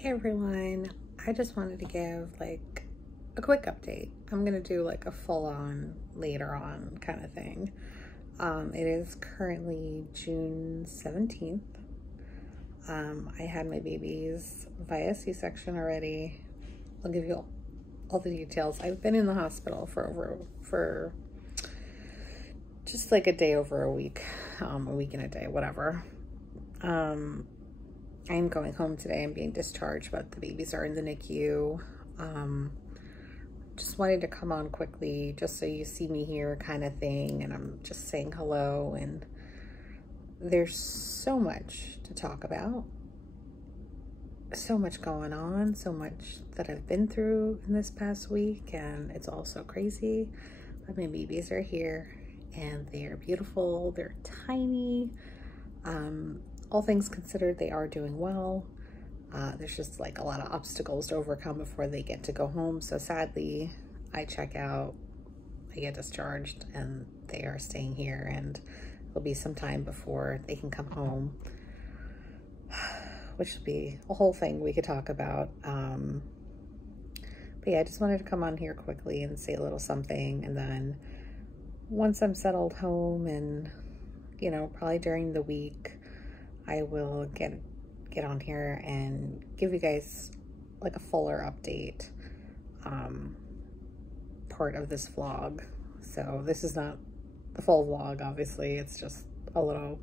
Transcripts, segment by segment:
Hey everyone, I just wanted to give like a quick update. I'm gonna do like a full-on later on kind of thing. It is currently June 17th. I had my babies via C-section already. I'll give you all the details. I've been in the hospital for just like a day over a week and a day, whatever. I'm going home today. I'm being discharged, but the babies are in the NICU. Just wanted to come on quickly just so you see me here kind of thing, and I'm just saying hello. And there's so much to talk about, so much going on, so much that I've been through in this past week, and it's all so crazy. But my babies are here and they are beautiful. They're tiny. All things considered, they are doing well. There's just like a lot of obstacles to overcome before they get to go home. So sadly, I check out, I get discharged, and they are staying here, and it'll be some time before they can come home, which will be a whole thing we could talk about. But yeah, I just wanted to come on here quickly and say a little something. And then once I'm settled home and, you know, probably during the week, I will get on here and give you guys like a fuller update part of this vlog. So this is not the full vlog, obviously. It's just a little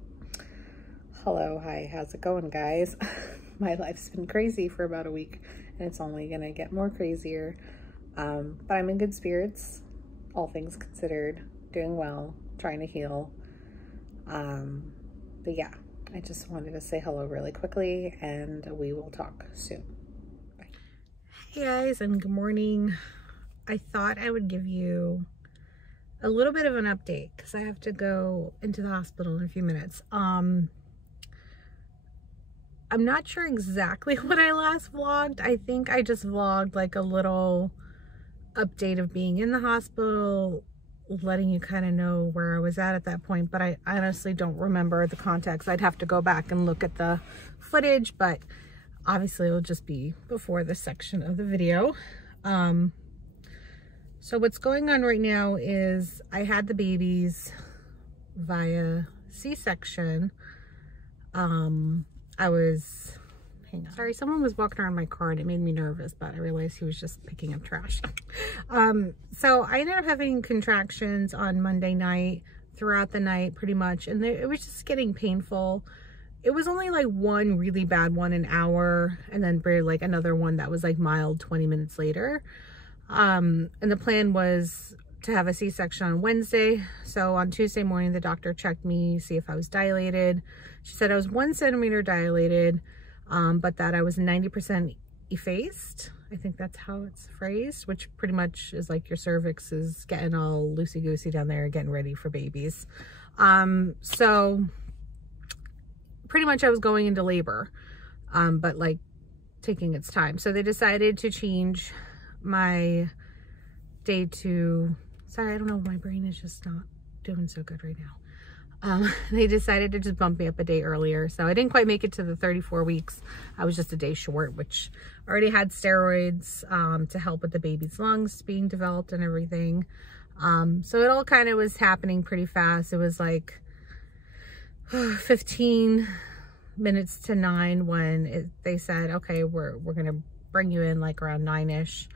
hello, hi, how's it going, guys? My life's been crazy for about a week, and it's only gonna get more crazier. But I'm in good spirits, all things considered, doing well, trying to heal. But yeah, I just wanted to say hello really quickly, and we will talk soon. Bye. Hey guys, and good morning. I thought I would give you a little bit of an update because I have to go into the hospital in a few minutes. I'm not sure exactly what I last vlogged. I think I just vlogged like a little update of being in the hospital, letting you kind of know where I was at that point, but I honestly don't remember the context. I'd have to go back and look at the footage, but obviously it'll just be before this section of the video. So what's going on right now is I had the babies via C-section. Hang on. Sorry, someone was walking around my car and it made me nervous, but I realized he was just picking up trash. So I ended up having contractions on Monday night, throughout the night pretty much, and it was just getting painful. It was only like one really bad one an hour, and then like another one that was like mild 20 minutes later. And the plan was to have a C-section on Wednesday. So on Tuesday morning, the doctor checked me, see if I was dilated. She said I was 1 centimeter dilated, but that I was 90% effaced. I think that's how it's phrased, which pretty much is like your cervix is getting all loosey-goosey down there, getting ready for babies. So pretty much I was going into labor, but like taking its time. So they decided to change my day to, sorry, I don't know, my brain is just not doing so good right now. They decided to just bump me up a day earlier. So I didn't quite make it to the 34 weeks. I was just a day short, which I already had steroids to help with the baby's lungs being developed and everything. So it all kind of was happening pretty fast. It was like 15 minutes to 9 when they said, okay, we're going to bring you in like around 9-ish.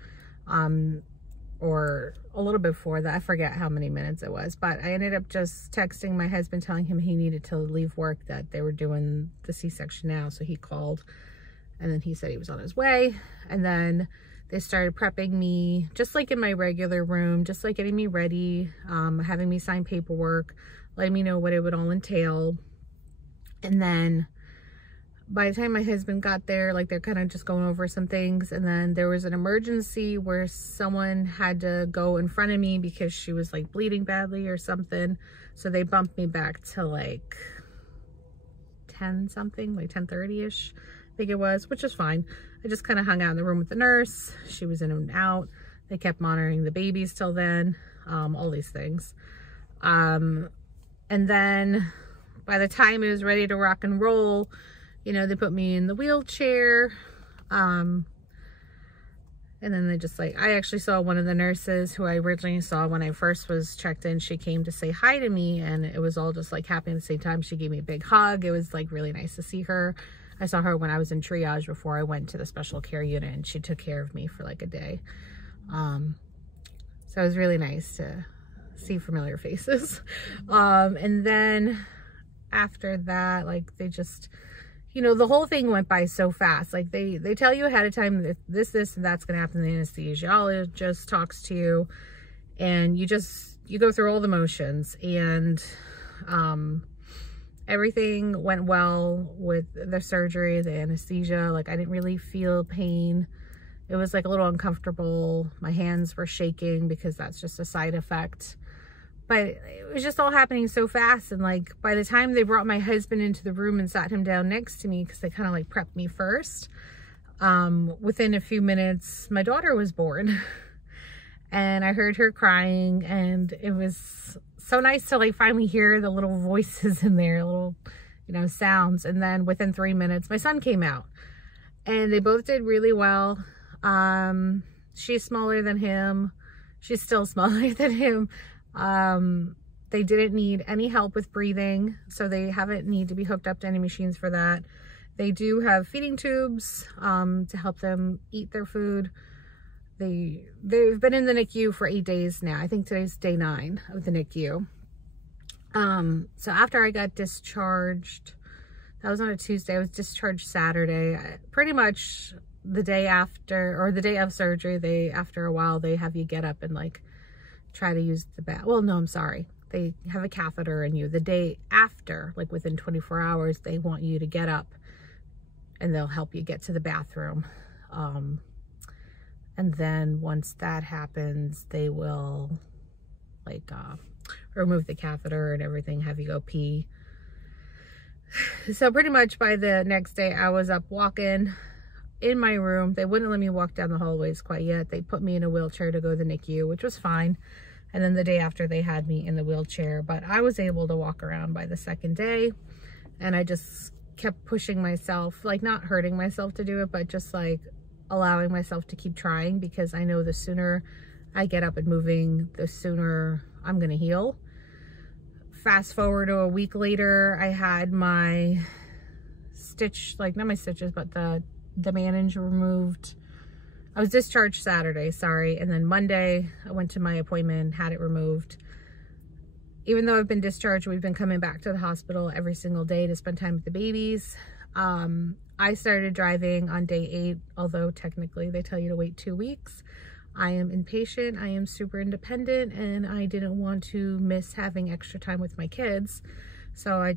Or a little bit before that. I forget how many minutes it was, but I ended up just texting my husband telling him he needed to leave work, that they were doing the C-section now. So he called, and then he said he was on his way. And then they started prepping me just like in my regular room, just like getting me ready, having me sign paperwork, letting me know what it would all entail. And then by the time my husband got there, like they're kind of just going over some things, and then there was an emergency where someone had to go in front of me because she was like bleeding badly or something. So they bumped me back to like 10 something, like 10:30-ish, I think it was, which is fine. I just kind of hung out in the room with the nurse. She was in and out. They kept monitoring the babies till then, all these things. And then by the time it was ready to rock and roll, you know, they put me in the wheelchair. And then they just like, I actually saw one of the nurses who I originally saw when I first was checked in. She came to say hi to me, and it was all just like happening at the same time. She gave me a big hug. It was like really nice to see her. I saw her when I was in triage before I went to the special care unit, and she took care of me for like a day. So it was really nice to see familiar faces. And then after that, like they just, you know, the whole thing went by so fast. Like they tell you ahead of time that this, and that's going to happen. The anesthesiologist talks to you, and you go through all the motions, and everything went well with the surgery, the anesthesia. Like I didn't really feel pain. It was like a little uncomfortable. My hands were shaking because that's just a side effect. But it was just all happening so fast. And like by the time they brought my husband into the room and sat him down next to me, because they kind of like prepped me first, within a few minutes, my daughter was born. And I heard her crying, and it was so nice to like finally hear the little voices in there, little, you know, sounds. And then within 3 minutes, my son came out, and they both did really well. She's smaller than him. She's still smaller than him. They didn't need any help with breathing, so they haven't need to be hooked up to any machines for that. They do have feeding tubes, to help them eat their food. They've been in the NICU for 8 days now. I think today's day 9 of the NICU. So after I got discharged, that was on a Tuesday. I was discharged Saturday. Pretty much the day after, or the day of surgery, after a while, they have you get up and like try to use the bath. Well, no, I'm sorry. They have a catheter in you. The day after, like within 24 hours, they want you to get up, and they'll help you get to the bathroom. And then once that happens, they will like remove the catheter and everything, have you go pee. So pretty much by the next day, I was up walking in my room. They wouldn't let me walk down the hallways quite yet. They put me in a wheelchair to go to the NICU, which was fine. And then the day after, they had me in the wheelchair, but I was able to walk around by the second day. And I just kept pushing myself, like not hurting myself to do it, but just like allowing myself to keep trying, because I know the sooner I get up and moving, the sooner I'm gonna heal. Fast forward to a week later, I had my stitch, like not my stitches, but the bandage removed. I was discharged Saturday, sorry. And then Monday, I went to my appointment, had it removed. Even though I've been discharged, we've been coming back to the hospital every single day to spend time with the babies. I started driving on day 8, although technically they tell you to wait 2 weeks. I am impatient, I am super independent, and I didn't want to miss having extra time with my kids. So I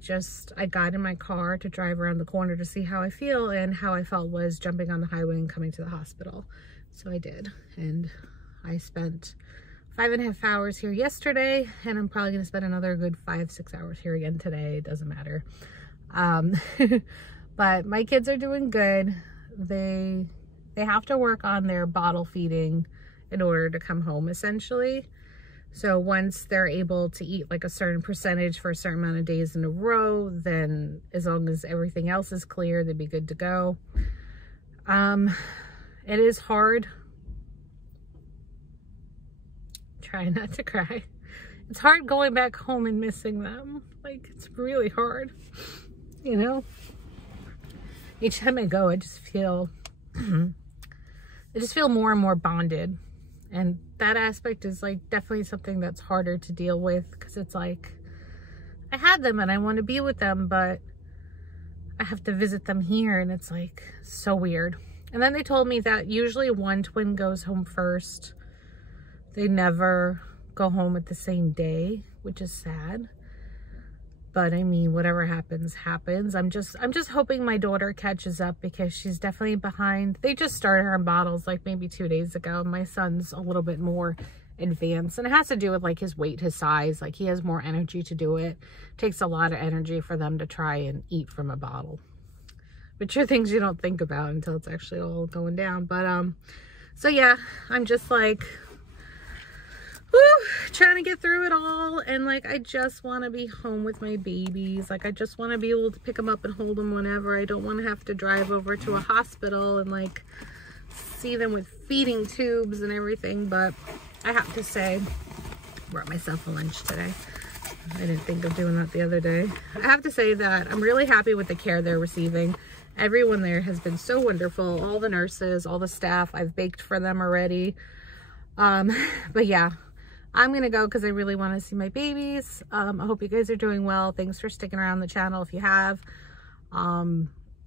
got in my car to drive around the corner to see how I feel, and how I felt was jumping on the highway and coming to the hospital. So I did, and I spent 5.5 hours here yesterday, and I'm probably gonna spend another good 5-6 hours here again today. It doesn't matter. But my kids are doing good. They have to work on their bottle feeding in order to come home, essentially. So once they're able to eat like a certain percentage for a certain amount of days in a row, then as long as everything else is clear, they'd be good to go. It is hard. Try not to cry. It's hard going back home and missing them. Like, it's really hard, you know? Each time I go, I just feel more and more bonded. And that aspect is like definitely something that's harder to deal with, because it's like, I had them and I want to be with them, but I have to visit them here, and it's like so weird. And then they told me that usually one twin goes home first. They never go home at the same day, which is sad. But I mean, whatever happens, happens. I'm just hoping my daughter catches up, because she's definitely behind. They just started her in bottles like maybe 2 days ago. My son's a little bit more advanced, and it has to do with like his weight, his size. Like, he has more energy to do it. It takes a lot of energy for them to try and eat from a bottle, which are things you don't think about until it's actually all going down. But so yeah, I'm just like, Trying to get through it all, and like I just want to be home with my babies. Like I just want to be able to pick them up and hold them whenever. I don't want to have to drive over to a hospital and like see them with feeding tubes and everything. But I have to say, I brought myself a lunch today. I didn't think of doing that the other day. I have to say that I'm really happy with the care they're receiving. Everyone there has been so wonderful. All the nurses, all the staff. I've baked for them already. But yeah, I'm gonna go because I really want to see my babies. I hope you guys are doing well. Thanks for sticking around the channel if you have.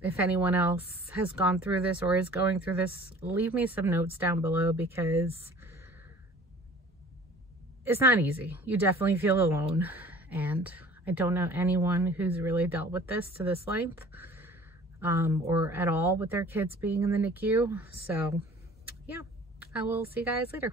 If anyone else has gone through this or is going through this, leave me some notes down below, because it's not easy. You definitely feel alone, and I don't know anyone who's really dealt with this to this length, or at all with their kids being in the NICU. So yeah, I will see you guys later.